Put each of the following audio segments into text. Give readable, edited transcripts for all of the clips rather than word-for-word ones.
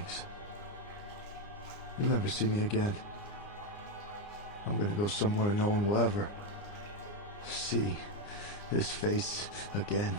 Thanks. You'll never see me again. I'm gonna go somewhere no one will ever see this face again.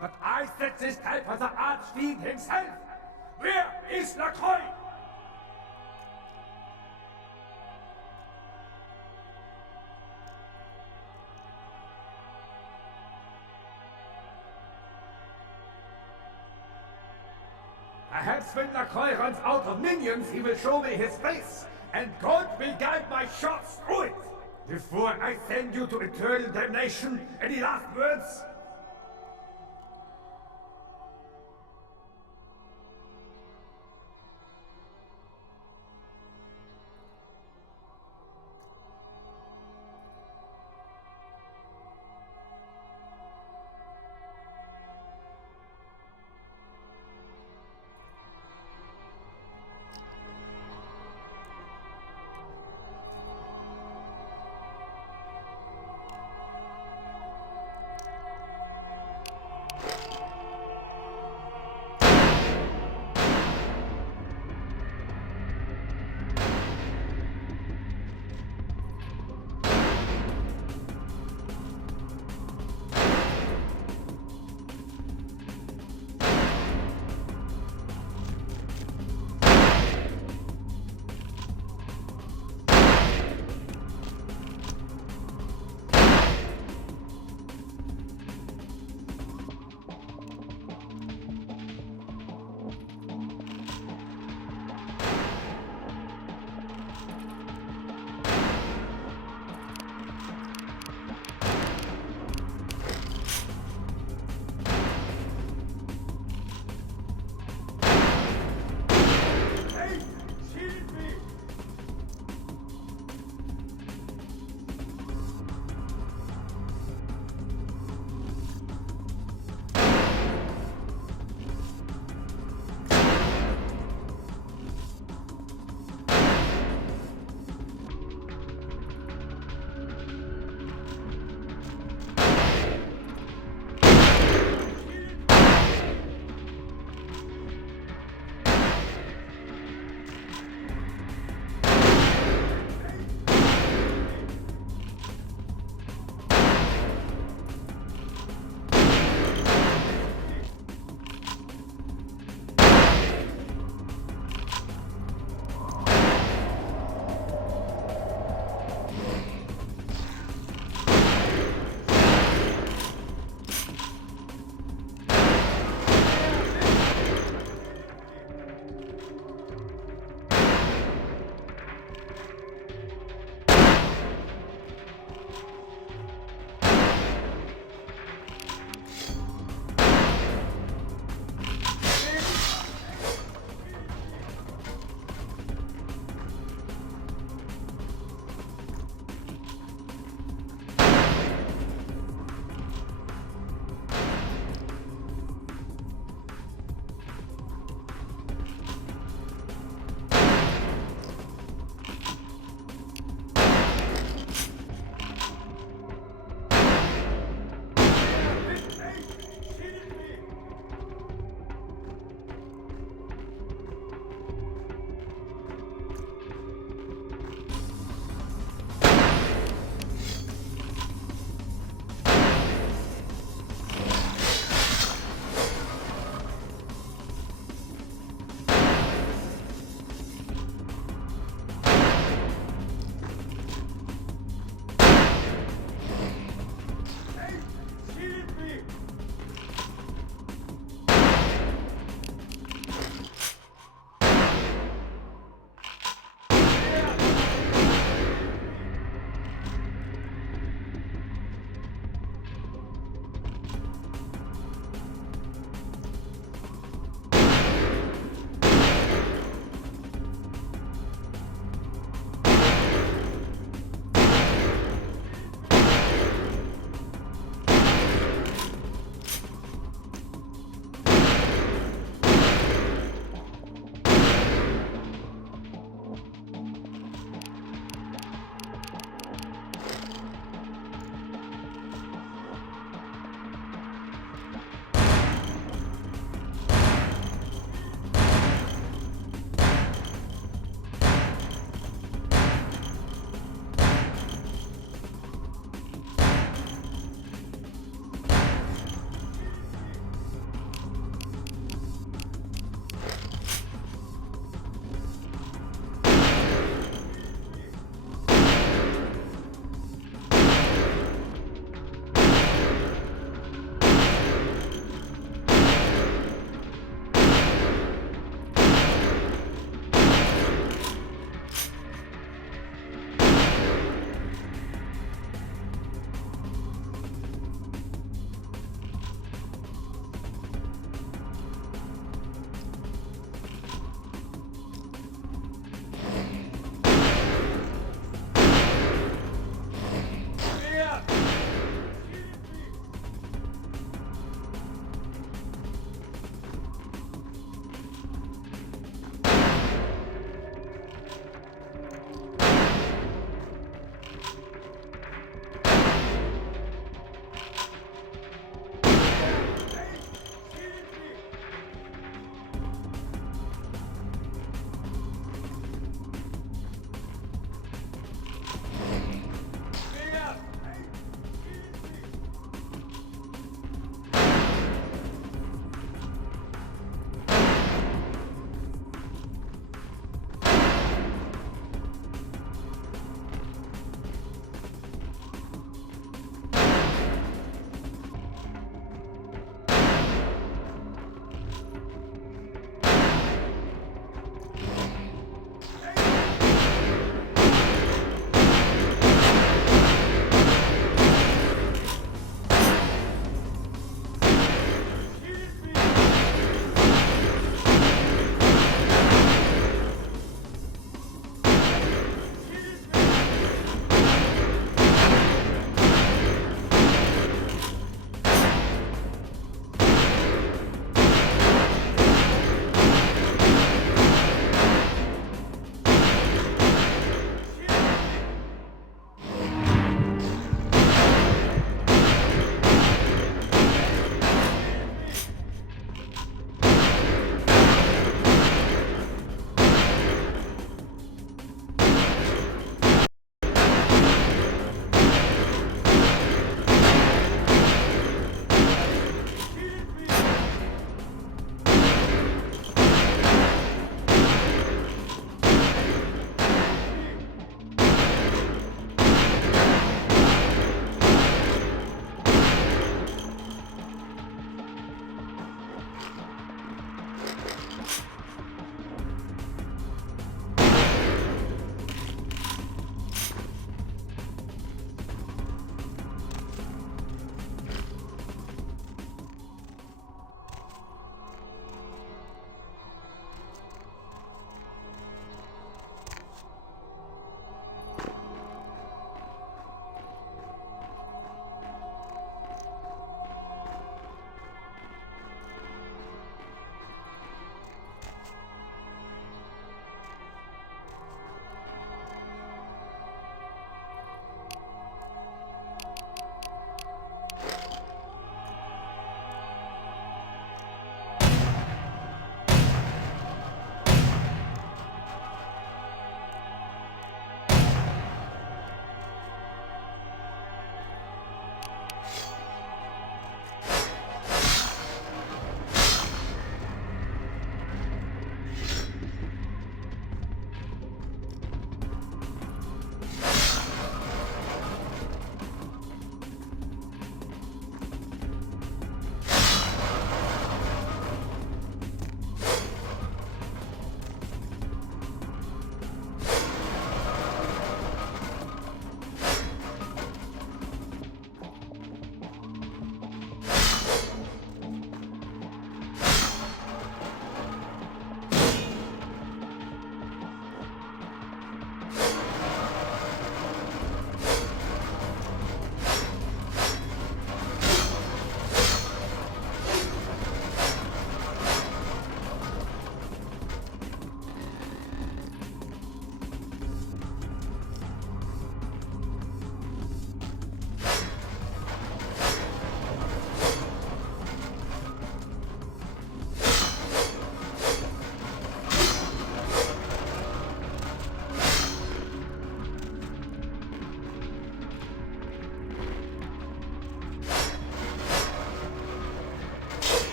But I set this type as the Archfiend himself! Where is LaCroix? Perhaps when LaCroix runs out of minions, he will show me his face, and God will guide my shots through it! Before I send you to eternal damnation, any last words?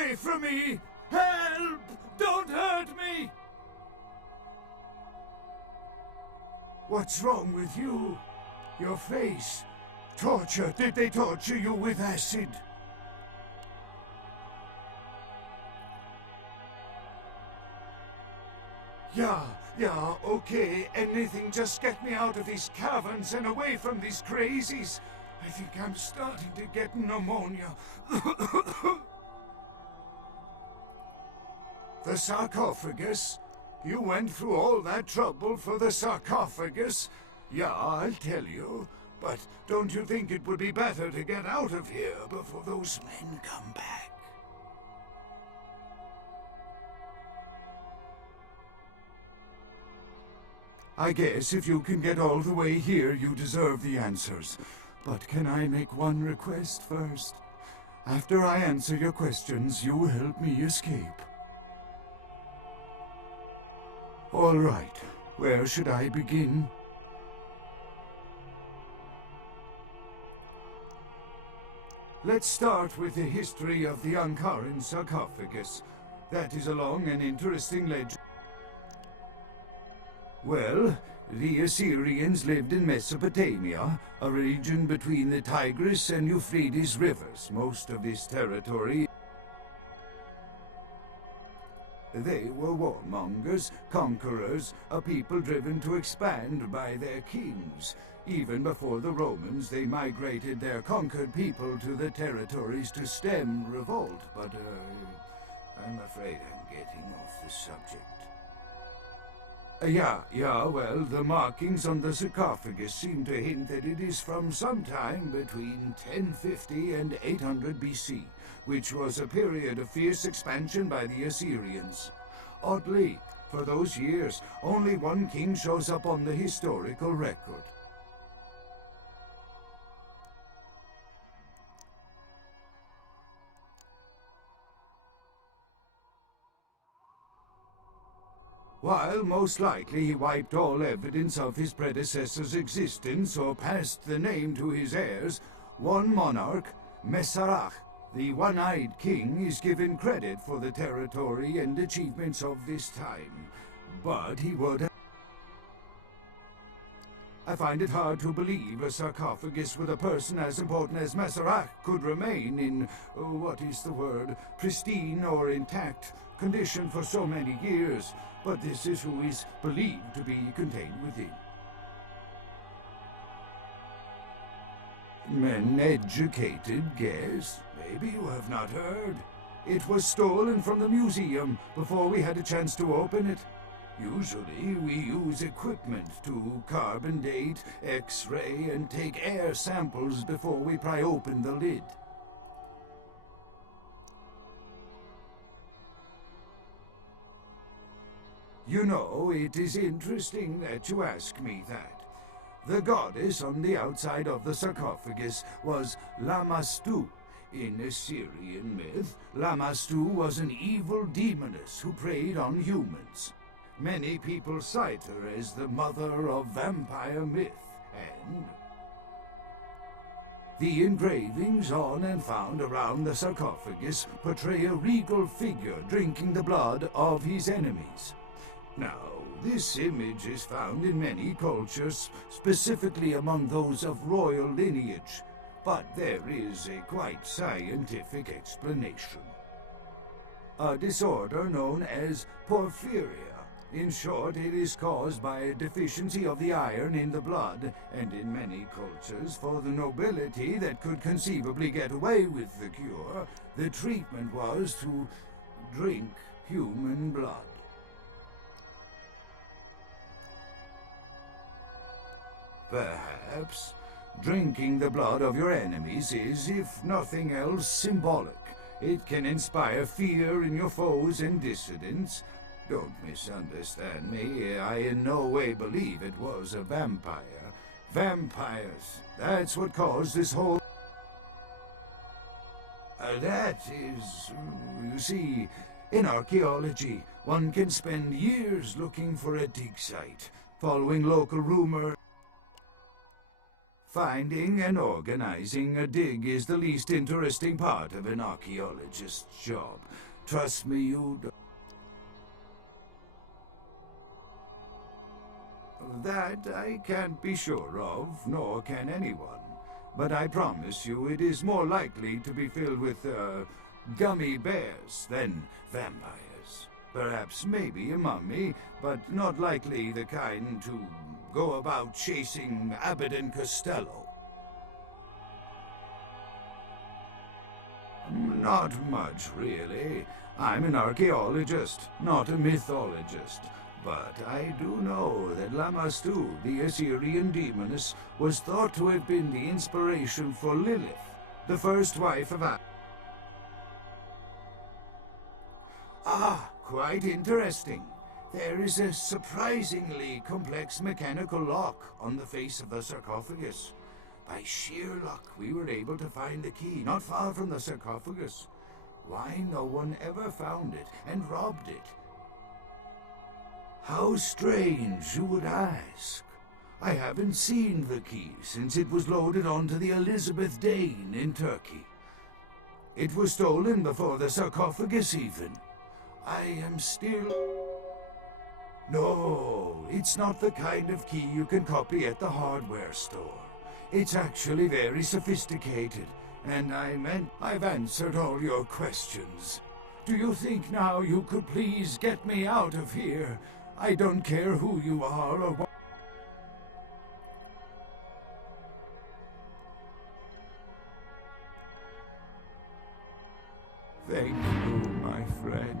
away from me! Help! Don't hurt me! What's wrong with you? Your face. Torture. Did they torture you with acid? Yeah, okay. Anything, just get me out of these caverns and away from these crazies. I think I'm starting to get pneumonia. The sarcophagus? You went through all that trouble for the sarcophagus? Yeah, I'll tell you. But don't you think it would be better to get out of here before those men come back? I guess if you can get all the way here, you deserve the answers. But can I make one request first? After I answer your questions, you help me escape. All right. Where should I begin? Let's start with the history of the Ankaran sarcophagus. That is a long and interesting legend. Well, the Assyrians lived in Mesopotamia, a region between the Tigris and Euphrates rivers. Most of this territory. They were warmongers, conquerors, a people driven to expand by their kings. Even before the Romans, they migrated their conquered people to the territories to stem revolt. But, I'm afraid I'm getting off the subject. Well, the markings on the sarcophagus seem to hint that it is from sometime between 1050 and 800 BC, which was a period of fierce expansion by the Assyrians. Oddly, for those years, only one king shows up on the historical record. While most likely he wiped all evidence of his predecessor's existence or passed the name to his heirs, one monarch, Mesarach, the one-eyed king, is given credit for the territory and achievements of this time. But he would have... I find it hard to believe a sarcophagus with a person as important as Mesarach could remain in, pristine or intact condition for so many years. But this is who is believed to be contained within. An educated guess? Maybe you have not heard. It was stolen from the museum before we had a chance to open it. Usually we use equipment to carbon date, X-ray, and take air samples before we pry open the lid. You know, it is interesting that you ask me that. The goddess on the outside of the sarcophagus was Lamastu. In Assyrian myth, Lamastu was an evil demoness who preyed on humans. Many people cite her as the mother of vampire myth, and the engravings on and found around the sarcophagus portray a regal figure drinking the blood of his enemies. Now, this image is found in many cultures, specifically among those of royal lineage, but there is a quite scientific explanation. A disorder known as porphyria. In short, it is caused by a deficiency of the iron in the blood, and in many cultures, for the nobility that could conceivably get away with the cure, the treatment was to drink human blood. Perhaps drinking the blood of your enemies is, if nothing else, symbolic. It can inspire fear in your foes and dissidents. Don't misunderstand me. I in no way believe it was a vampire. Vampires, that's what caused this whole... that is... You see, in archaeology, one can spend years looking for a dig site, following local rumor. Finding and organizing a dig is the least interesting part of an archaeologist's job. Trust me, That I can't be sure of, nor can anyone. But I promise you it is more likely to be filled with, gummy bears than vampires. Perhaps maybe a mummy, but not likely the kind to go about chasing Abbott and Costello. Not much, really. I'm an archaeologist, not a mythologist. But I do know that Lamastu, the Assyrian demoness, was thought to have been the inspiration for Lilith, the first wife of Adam. Ah, quite interesting. There is a surprisingly complex mechanical lock on the face of the sarcophagus. By sheer luck, we were able to find the key not far from the sarcophagus. Why no one ever found it and robbed it? How strange, you would ask. I haven't seen the key since it was loaded onto the Elizabeth Dane in Turkey. It was stolen before the sarcophagus even. I am still... No, it's not the kind of key you can copy at the hardware store. It's actually very sophisticated, and I've answered all your questions. Do you think now you could please get me out of here? I don't care who you are or what. Thank you, my friend.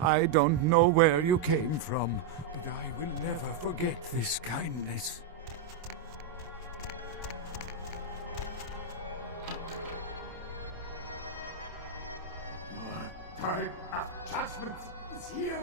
I don't know where you came from, but I will never forget this kindness. Time of judgment is here.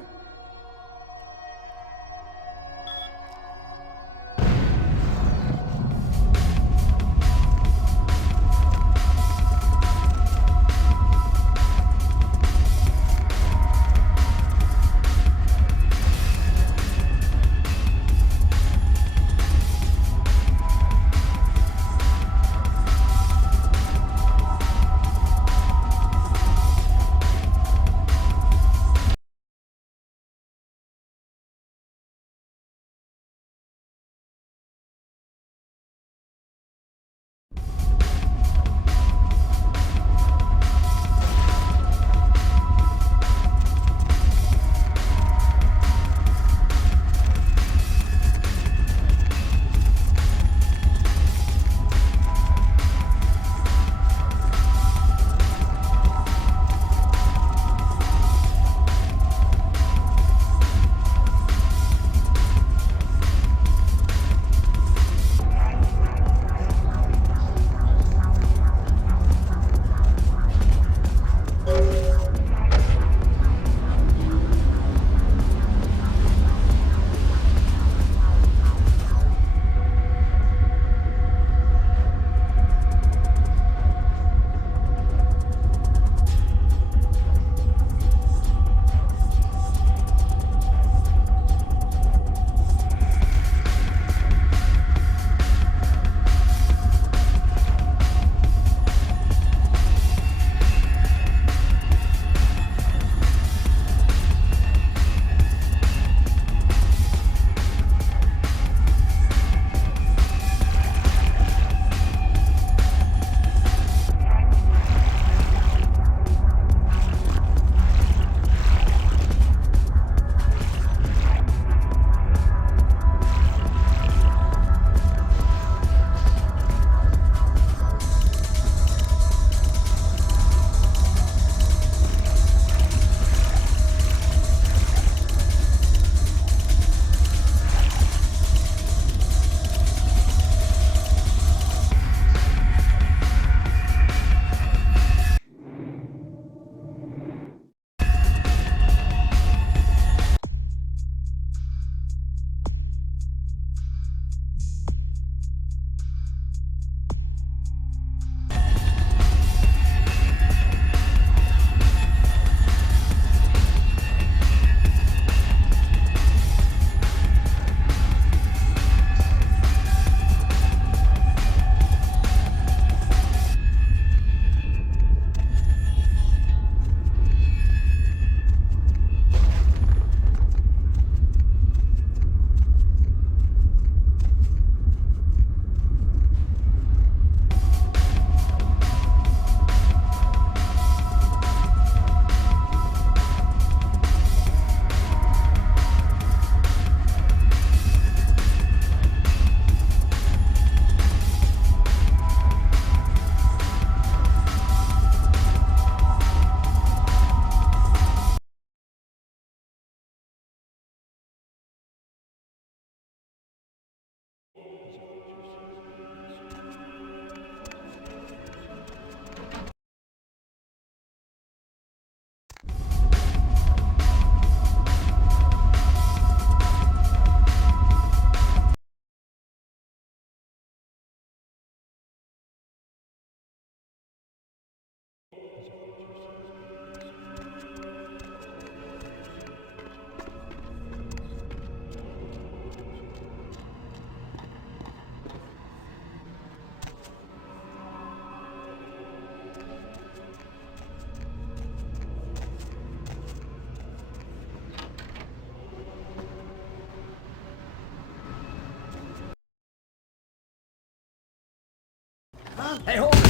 Hey, hold